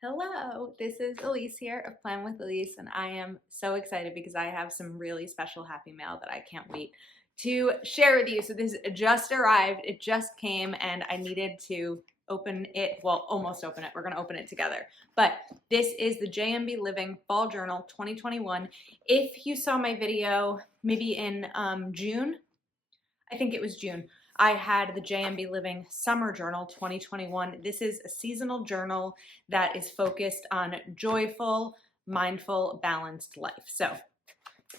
Hello, this is Elise here of Plan with Elise, and I am so excited because I have some really special happy mail that I can't wait to share with you. So this just arrived, it just came, and I needed to open it, well, almost open it. We're gonna open it together. But this is the JMB Living Fall Journal 2021. If you saw my video maybe in June, I think it was June, I had the JMB Living Summer Journal 2021. This is a seasonal journal that is focused on joyful, mindful, balanced life. So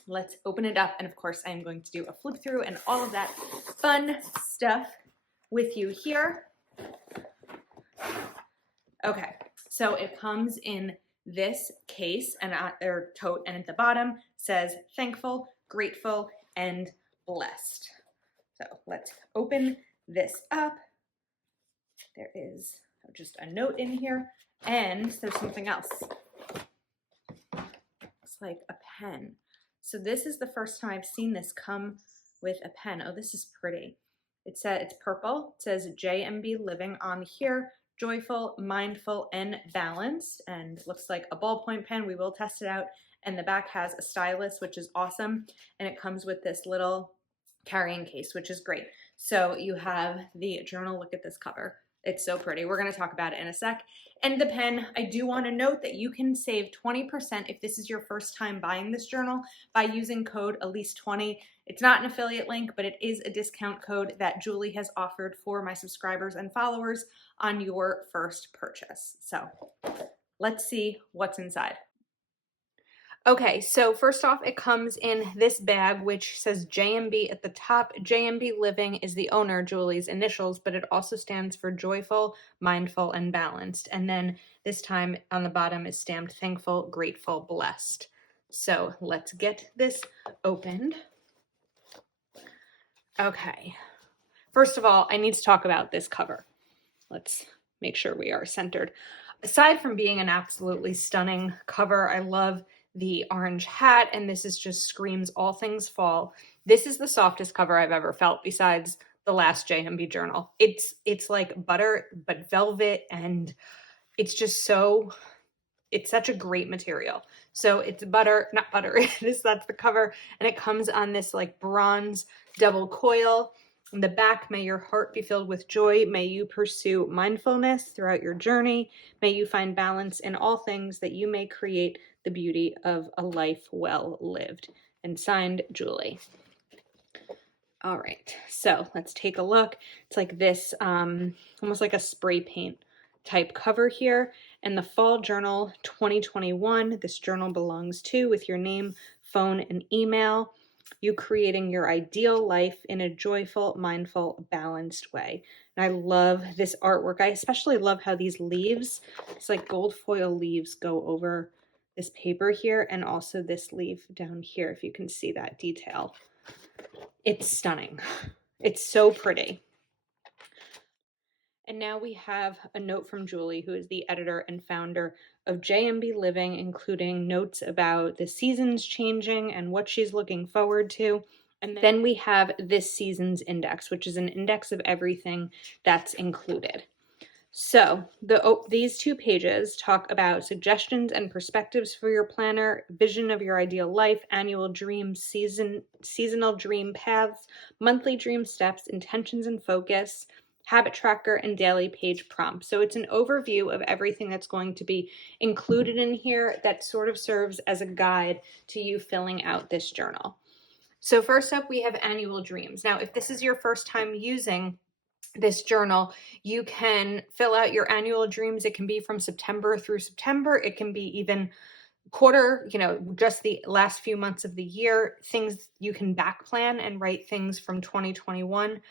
let's open it up. And of course, I'm going to do a flip through and all of that fun stuff with you here. Okay, so it comes in this case or tote, and at the bottom says thankful, grateful, and blessed. So let's open this up. There is just a note in here, and there's something else. Looks like a pen. So this is the first time I've seen this come with a pen. Oh, this is pretty. It's purple. It says JMB Living on here. Joyful, mindful, and balanced. And it looks like a ballpoint pen. We will test it out. And the back has a stylus, which is awesome. And it comes with this little carrying case, which is great. So you have the journal. Look at this cover. It's so pretty. We're going to talk about it in a sec. And the pen, I do want to note that you can save 20% if this is your first time buying this journal by using code Elise20. It's not an affiliate link, but it is a discount code that Julie has offered for my subscribers and followers on your first purchase. So let's see what's inside. Okay, so first off, it comes in this bag, which says JMB at the top. JMB Living is the owner, Julie's initials, but it also stands for joyful, mindful, and balanced. And then this time on the bottom is stamped thankful, grateful, blessed. So let's get this opened. Okay, first of all, I need to talk about this cover. Let's make sure we are centered. Aside from being an absolutely stunning cover, I love the orange hat, and this just screams all things fall. This is the softest cover I've ever felt besides the last JMB journal. It's like butter, but velvet, and it's just it's such a great material. So it's butter, not butter, that's the cover, and it comes on this like bronze double coil. In the back, may your heart be filled with joy. May you pursue mindfulness throughout your journey. May you find balance in all things, that you may create the beauty of a life well lived. And signed, Julie. All right, so let's take a look. It's like this, almost like a spray paint type cover here. And the Fall Journal 2021, this journal belongs to, with your name, phone, and email. You creating your ideal life in a joyful, mindful, balanced way. And I love this artwork. I especially love how these leaves, it's like gold foil leaves, go over this paper here, and also this leaf down here, if you can see that detail. It's stunning. It's so pretty. And now we have a note from Julie, who is the editor and founder of JMB Living, including notes about the seasons changing and what she's looking forward to. And then we have this season's index, which is an index of everything that's included. So these 2 pages talk about suggestions and perspectives for your planner, vision of your ideal life, annual dreams, seasonal dream paths, monthly dream steps, intentions and focus, habit tracker, and daily page prompts. So it's an overview of everything that's going to be included in here that sort of serves as a guide to you filling out this journal. So first up, we have annual dreams. Now, if this is your first time using this journal, you can fill out your annual dreams. It can be from September through September. It can be even quarter, just the last few months of the year. Things you can back plan and write things from 2021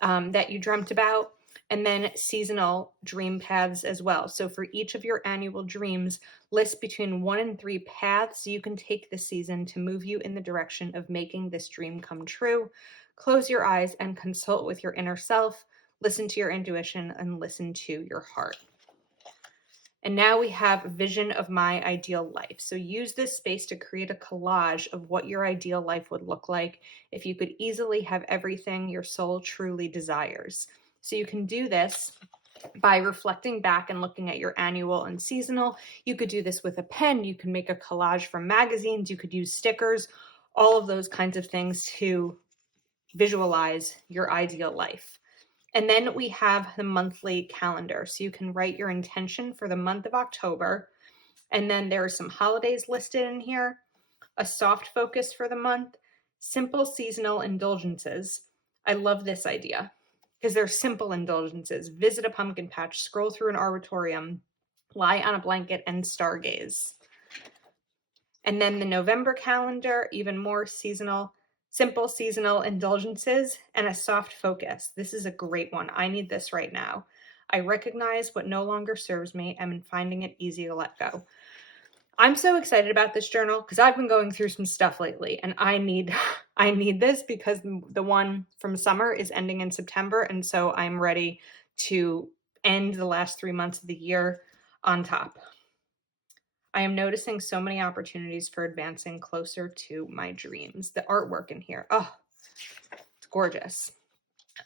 that you dreamt about, and then seasonal dream paths as well. So for each of your annual dreams, list between 1 and 3 paths you can take this season to move you in the direction of making this dream come true. Close your eyes and consult with your inner self. Listen to your intuition and listen to your heart. And now we have vision of my ideal life. So use this space to create a collage of what your ideal life would look like if you could easily have everything your soul truly desires. So you can do this by reflecting back and looking at your annual and seasonal. You could do this with a pen. You can make a collage from magazines. You could use stickers, all of those kinds of things to visualize your ideal life. And then we have the monthly calendar. So you can write your intention for the month of October. And then there are some holidays listed in here, a soft focus for the month, simple seasonal indulgences. I love this idea because they're simple indulgences. Visit a pumpkin patch, scroll through an arboretum, lie on a blanket, and stargaze. And then the November calendar, even more seasonal, simple seasonal indulgences, and a soft focus. This is a great one. I need this right now. I recognize what no longer serves me and I'm finding it easy to let go. I'm so excited about this journal because I've been going through some stuff lately and I need this because the one from summer is ending in September. And so I'm ready to end the last 3 months of the year on top. I am noticing so many opportunities for advancing closer to my dreams. The artwork in here, oh, it's gorgeous.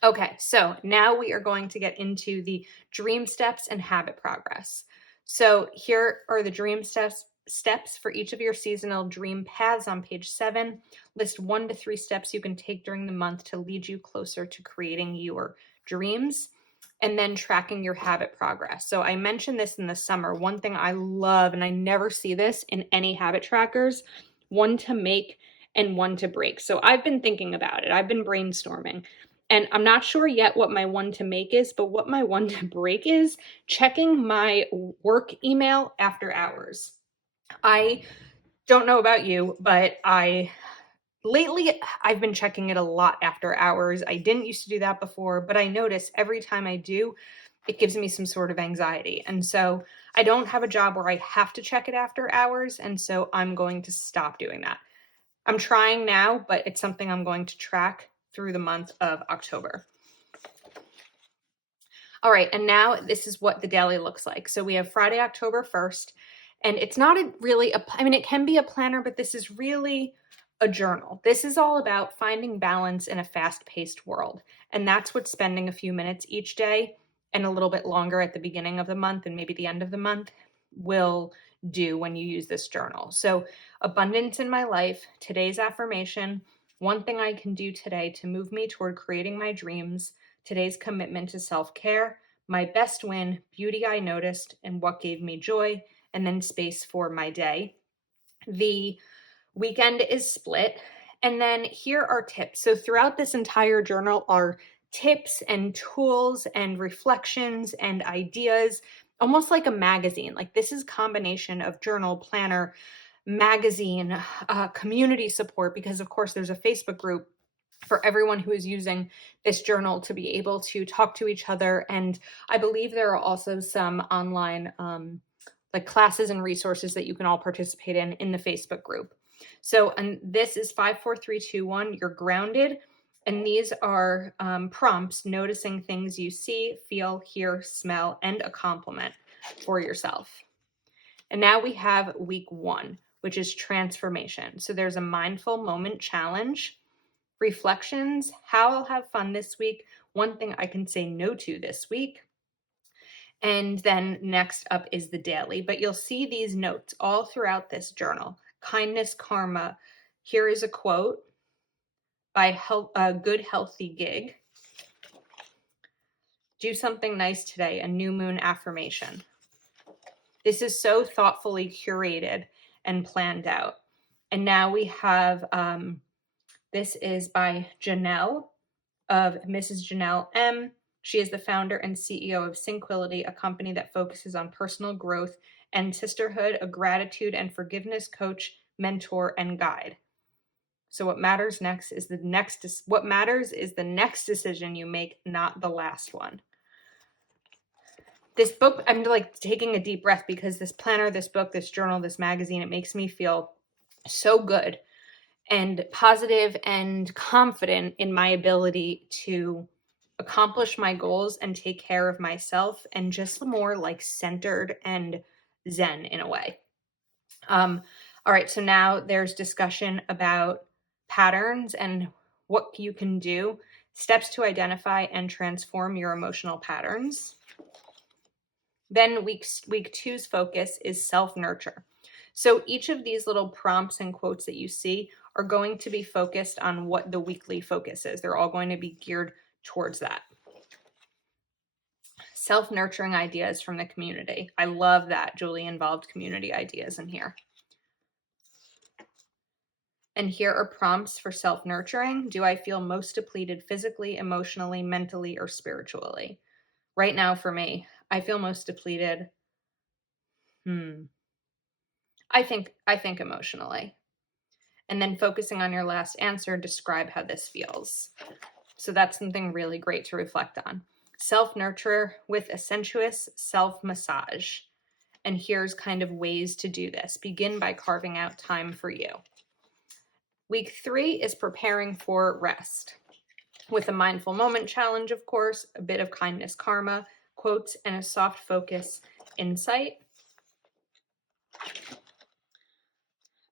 Okay, so now we are going to get into the dream steps and habit progress. So here are the dream steps for each of your seasonal dream paths on page 7. List 1 to 3 steps you can take during the month to lead you closer to creating your dreams, and then tracking your habit progress. So I mentioned this in the summer. One thing I love, and I never see this in any habit trackers, 1 to make and 1 to break. So I've been thinking about it. I've been brainstorming. And I'm not sure yet what my 1 to make is, but what my 1 to break is checking my work email after hours. I don't know about you, but lately I've been checking it a lot after hours. I didn't used to do that before, but I notice every time I do, it gives me some sort of anxiety. And so I don't have a job where I have to check it after hours. And so I'm going to stop doing that. I'm trying now, but it's something I'm going to track through the month of October. All right, and now this is what the daily looks like. So we have Friday, October 1st, and it's not it can be a planner, but this is really a journal. This is all about finding balance in a fast-paced world, and that's what spending a few minutes each day and a little bit longer at the beginning of the month and maybe the end of the month will do when you use this journal. So abundance in my life, today's affirmation, one thing I can do today to move me toward creating my dreams, today's commitment to self-care, my best win, beauty I noticed, and what gave me joy, and then space for my day. The weekend is split. And then here are tips. So throughout this entire journal are tips and tools and reflections and ideas, almost like a magazine. Like this is a combination of journal, planner, magazine, community support, because of course there's a Facebook group for everyone who is using this journal to be able to talk to each other. And I believe there are also some online like classes and resources that you can all participate in the Facebook group. So, and this is 5, 4, 3, 2, 1. You're grounded. And these are prompts, noticing things you see, feel, hear, smell, and a compliment for yourself. And now we have week 1, which is transformation. So there's a mindful moment challenge, reflections, how I'll have fun this week, one thing I can say no to this week. And then next up is the daily, but you'll see these notes all throughout this journal. Kindness, karma. Here is a quote by a good, healthy gig. Do something nice today, a new moon affirmation. This is so thoughtfully curated and planned out. And now we have, this is by Janelle of Mrs. Janelle M. She is the founder and CEO of Synquility, a company that focuses on personal growth and sisterhood, a gratitude and forgiveness coach, mentor, and guide. So what matters is the next decision you make, not the last one. This book, I'm like taking a deep breath because this planner, this book, this journal, this magazine, it makes me feel so good and positive and confident in my ability to accomplish my goals and take care of myself, and just more like centered and zen in a way. All right, so now there's discussion about patterns and what you can do, steps to identify and transform your emotional patterns. Then week two's focus is self-nurture. So each of these little prompts and quotes that you see are going to be focused on what the weekly focus is. They're all going to be geared towards that. Self-nurturing ideas from the community. I love that Julie involved community ideas in here. And here are prompts for self-nurturing. Do I feel most depleted physically, emotionally, mentally, or spiritually? Right now for me, I feel most depleted. I think emotionally. And then focusing on your last answer, describe how this feels. So that's something really great to reflect on. Self-nurture with a sensuous self-massage. And here's kind of ways to do this. Begin by carving out time for you. Week 3 is preparing for rest. With a mindful moment challenge, of course, a bit of kindness karma, quotes, and a soft focus insight.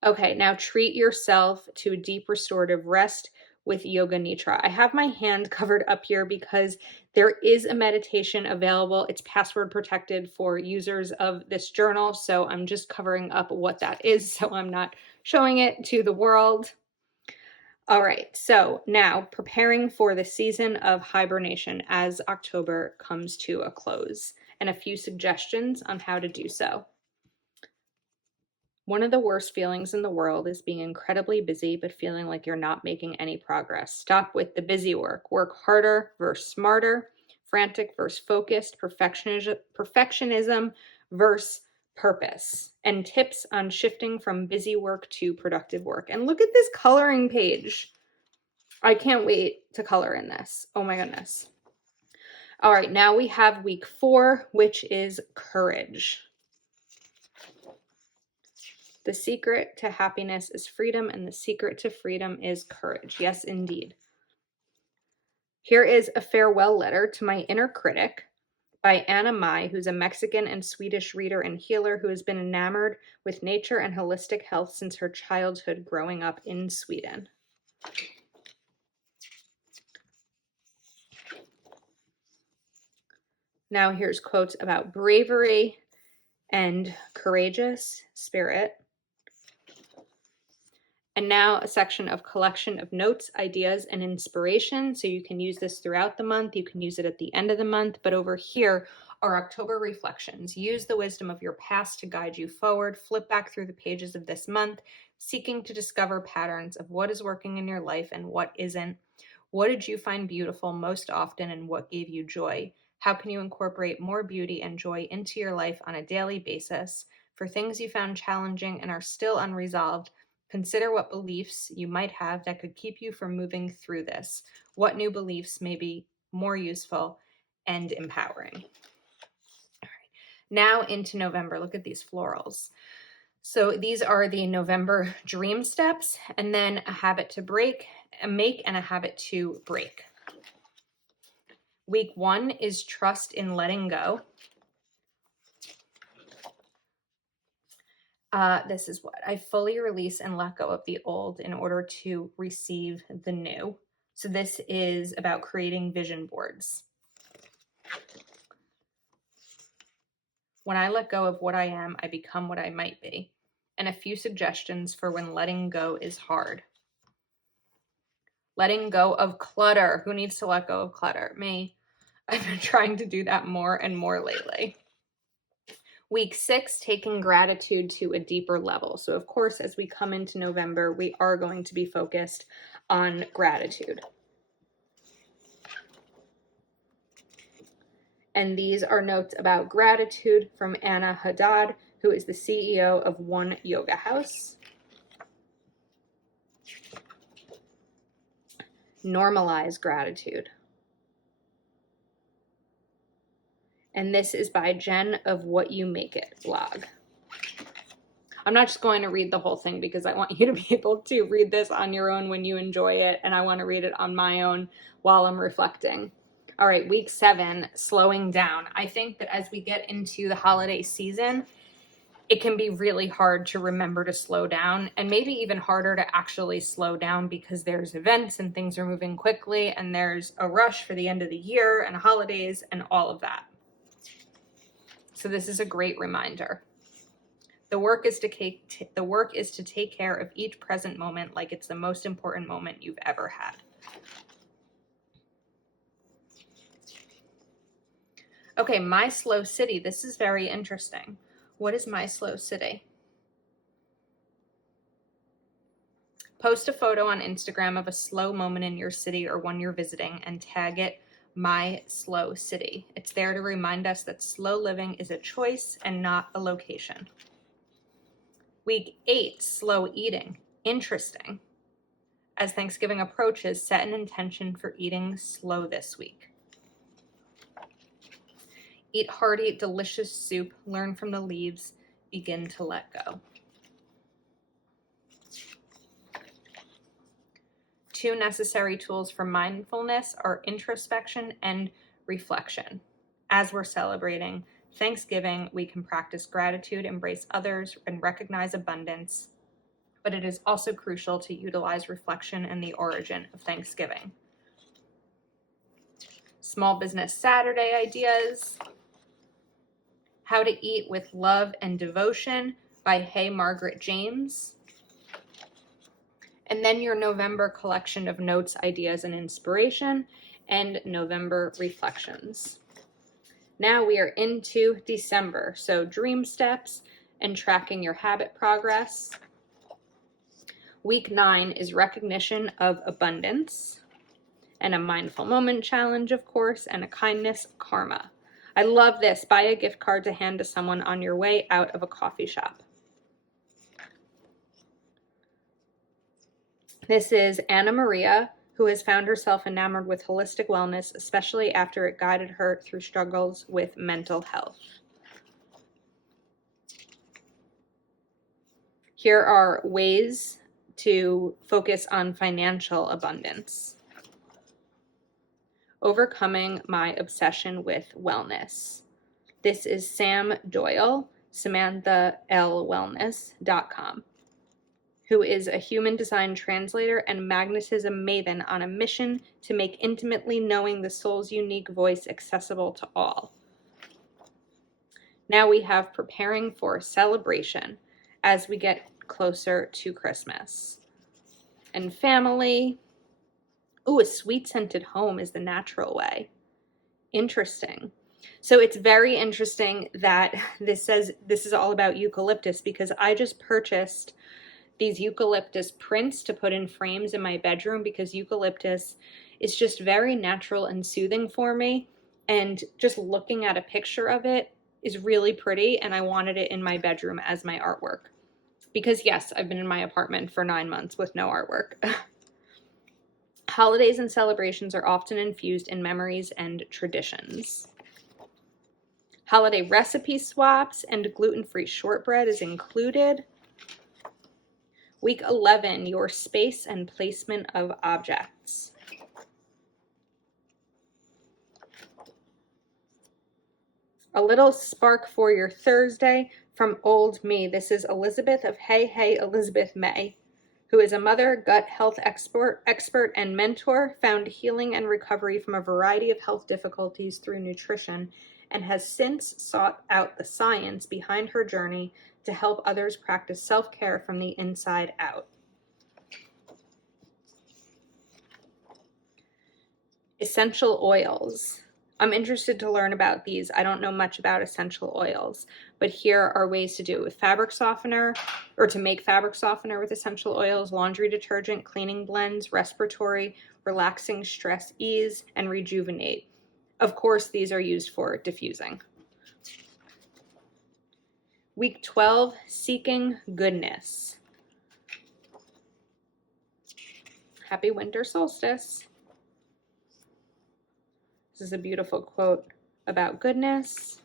Okay, now treat yourself to a deep restorative rest with Yoga Nidra. I have my hand covered up here because there is a meditation available. It's password protected for users of this journal, so I'm just covering up what that is so I'm not showing it to the world. All right, so now preparing for the season of hibernation as October comes to a close, and a few suggestions on how to do so. One of the worst feelings in the world is being incredibly busy, but feeling like you're not making any progress. Stop with the busy work. Work harder versus smarter, frantic versus focused, perfectionism versus purpose, and tips on shifting from busy work to productive work. And look at this coloring page. I can't wait to color in this. Oh my goodness. All right, now we have week 4, which is courage. The secret to happiness is freedom, and the secret to freedom is courage. Yes, indeed. Here is a farewell letter to my inner critic by Anna Mai, who's a Mexican and Swedish reader and healer who has been enamored with nature and holistic health since her childhood growing up in Sweden. Now here's quotes about bravery and courageous spirit. And now a section of collection of notes, ideas, and inspiration. So you can use this throughout the month. You can use it at the end of the month. But over here are October reflections. Use the wisdom of your past to guide you forward. Flip back through the pages of this month, seeking to discover patterns of what is working in your life and what isn't. What did you find beautiful most often and what gave you joy? How can you incorporate more beauty and joy into your life on a daily basis? For things you found challenging and are still unresolved, consider what beliefs you might have that could keep you from moving through this. What new beliefs may be more useful and empowering? All right. Now into November. Look at these florals. So these are the November dream steps, and then a habit to make and a habit to break. Week 1 is trust in letting go. This is what I fully release and let go of the old in order to receive the new. So this is about creating vision boards. When I let go of what I am, I become what I might be. And a few suggestions for when letting go is hard. Letting go of clutter. Who needs to let go of clutter? Me. I've been trying to do that more and more lately. Week 6, taking gratitude to a deeper level. So of course, as we come into November, we are going to be focused on gratitude. And these are notes about gratitude from Anna Haddad, who is the CEO of One Yoga House. Normalize gratitude. And this is by Jen of What You Make It blog. I'm not just going to read the whole thing because I want you to be able to read this on your own when you enjoy it, and I want to read it on my own while I'm reflecting. All right, week 7, slowing down. I think that as we get into the holiday season, it can be really hard to remember to slow down, and maybe even harder to actually slow down because there's events and things are moving quickly and there's a rush for the end of the year and holidays and all of that. So this is a great reminder. The work is to take care of each present moment like it's the most important moment you've ever had. Okay, my slow city. This is very interesting. What is my slow city? Post a photo on Instagram of a slow moment in your city or one you're visiting and tag it My Slow City. It's there to remind us that slow living is a choice and not a location. Week 8, slow eating. Interesting. As Thanksgiving approaches, set an intention for eating slow this week. Eat hearty, delicious soup. Learn from the leaves. Begin to let go. 2 necessary tools for mindfulness are introspection and reflection. As we're celebrating Thanksgiving, we can practice gratitude, embrace others, and recognize abundance, but it is also crucial to utilize reflection and the origin of Thanksgiving. Small Business Saturday ideas. How to Eat with Love and Devotion by Hey Margaret James. And then your November collection of notes, ideas, and inspiration, and November reflections. Now we are into December, so dream steps and tracking your habit progress. Week 9 is recognition of abundance, and a mindful moment challenge, of course, and a kindness karma. I love this. Buy a gift card to hand to someone on your way out of a coffee shop. This is Anna Maria, who has found herself enamored with holistic wellness, especially after it guided her through struggles with mental health. Here are ways to focus on financial abundance. Overcoming my obsession with wellness. This is Sam Doyle, SamanthaLWellness.com. who is a human design translator and magnetism maven on a mission to make intimately knowing the soul's unique voice accessible to all. Now we have preparing for celebration as we get closer to Christmas. And family. Ooh, a sweet-scented home is the natural way. Interesting. So it's very interesting that this says this is all about eucalyptus, because I just purchased these eucalyptus prints to put in frames in my bedroom, because eucalyptus is just very natural and soothing for me. And just looking at a picture of it is really pretty, and I wanted it in my bedroom as my artwork. Because yes, I've been in my apartment for 9 months with no artwork. Holidays and celebrations are often infused in memories and traditions. Holiday recipe swaps and gluten-free shortbread is included. Week 11, your space and placement of objects. A little spark for your Thursday from Old Me. This is Elizabeth of Hey Elizabeth May, who is a mother, gut health expert and mentor, found healing and recovery from a variety of health difficulties through nutrition, and has since sought out the science behind her journey to help others practice self-care from the inside out. Essential oils. I'm interested to learn about these. I don't know much about essential oils, but here are ways to do it with fabric softener, or to make fabric softener with essential oils, laundry detergent, cleaning blends, respiratory, relaxing, stress ease, and rejuvenate. Of course, these are used for diffusing. Week 12, seeking goodness. Happy winter solstice. This is a beautiful quote about goodness.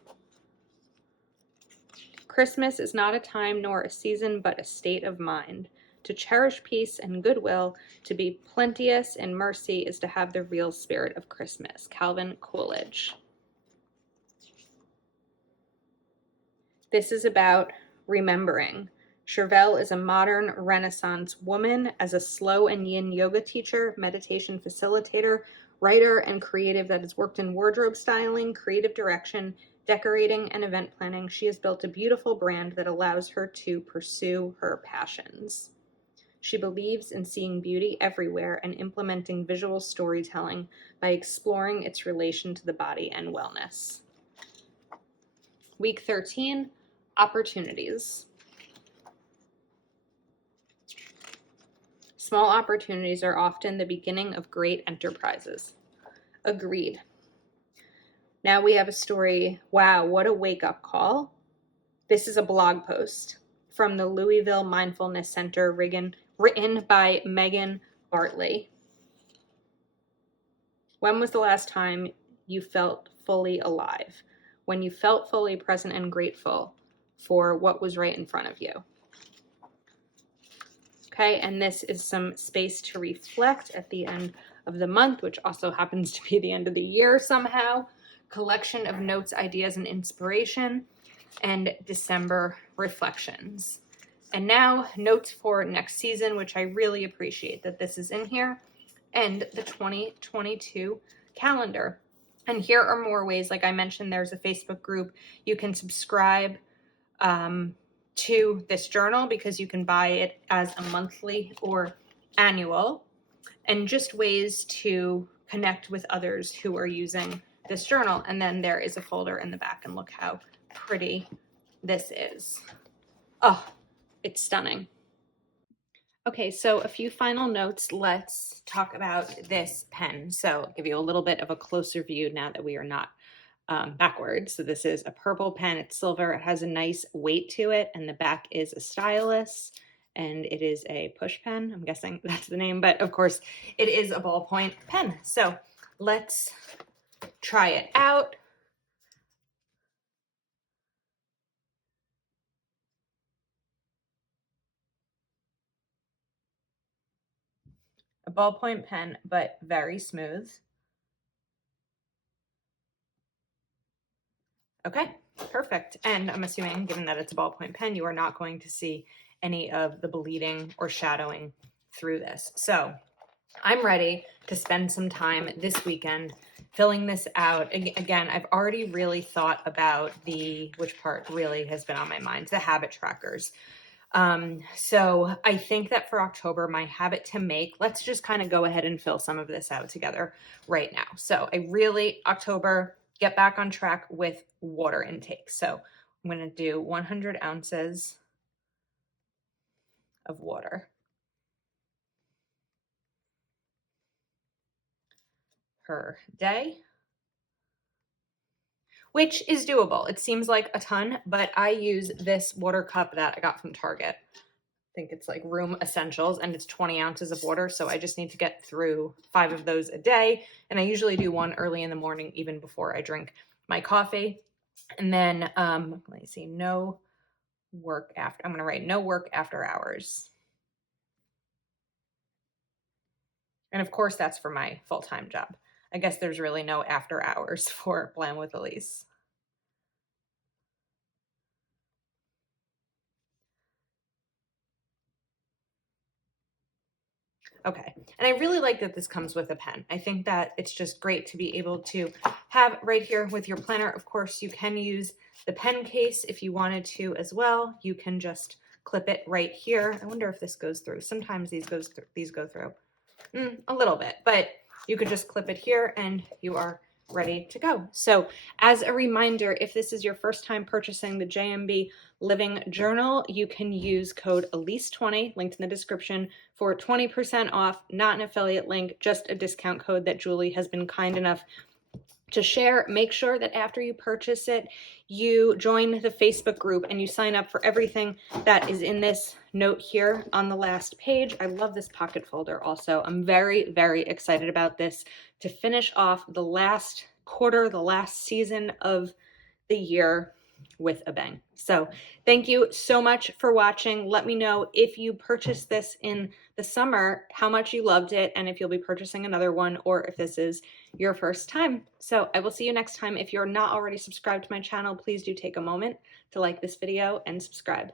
Christmas is not a time nor a season, but a state of mind. To cherish peace and goodwill, to be plenteous in mercy, is to have the real spirit of Christmas. Calvin Coolidge. This is about remembering. Chervelle is a modern Renaissance woman. As a slow and yin yoga teacher, meditation facilitator, writer, and creative that has worked in wardrobe styling, creative direction, decorating, and event planning, she has built a beautiful brand that allows her to pursue her passions. She believes in seeing beauty everywhere and implementing visual storytelling by exploring its relation to the body and wellness. Week 13, opportunities. Small opportunities are often the beginning of great enterprises. Agreed. Now we have a story. Wow, what a wake-up call. This is a blog post from the Louisville Mindfulness Center, written by Megan Bartley. When was the last time you felt fully alive? When you felt fully present and grateful for what was right in front of you. Okay, and this is some space to reflect at the end of the month, which also happens to be the end of the year somehow. Collection of notes, ideas, and inspiration, and December reflections. And now notes for next season, which I really appreciate that this is in here, and the 2022 calendar. And here are more ways. Like I mentioned, there's a Facebook group. You can subscribe to this journal because you can buy it as a monthly or annual, and just ways to connect with others who are using this journal. And then there is a folder in the back, and look how pretty this is. Oh, it's stunning. Okay, so a few final notes. Let's talk about this pen. So I'll give you a little bit of a closer view now that we are not backwards. So this is a purple pen. It's silver. It has a nice weight to it, and the back is a stylus, and it is a push pen. I'm guessing that's the name, but of course it is a ballpoint pen. So let's try it out. A ballpoint pen, but very smooth. Okay, perfect. And I'm assuming, given that it's a ballpoint pen, you are not going to see any of the bleeding or shadowing through this. So I'm ready to spend some time this weekend filling this out. Again, I've already really thought about which part really has been on my mind, the habit trackers. So I think that for October, my habit to make, let's just kind of go ahead and fill some of this out together right now. So October, get back on track with water intake. So I'm going to do 100 ounces of water per day, which is doable. It seems like a ton, but I use this water cup that I got from Target. I think it's like Room Essentials, and it's 20 ounces of water. So I just need to get through 5 of those a day. And I usually do one early in the morning, even before I drink my coffee. And then, let me see, no work after, I'm going to write no work after hours. And of course, that's for my full-time job. I guess there's really no after hours for Plan with Elise. Okay, and I really like that this comes with a pen. I think that it's just great to be able to have right here with your planner. Of course, you can use the pen case if you wanted to as well. You can just clip it right here. I wonder if this goes through. Sometimes these go through a little bit, but you could just clip it here and you are ready to go. So as a reminder, if this is your first time purchasing the JMB Living Journal, you can use code ELISE20, linked in the description, for 20% off, not an affiliate link, just a discount code that Julie has been kind enough to share. Make sure that after you purchase it, you join the Facebook group and you sign up for everything that is in this note here on the last page. I love this pocket folder also. I'm very, very excited about this to finish off the last quarter, the last season of the year with a bang. So thank you so much for watching. Let me know if you purchased this in the summer, how much you loved it, and if you'll be purchasing another one, or if this is your first time. So I will see you next time. If you're not already subscribed to my channel, please do take a moment to like this video and subscribe.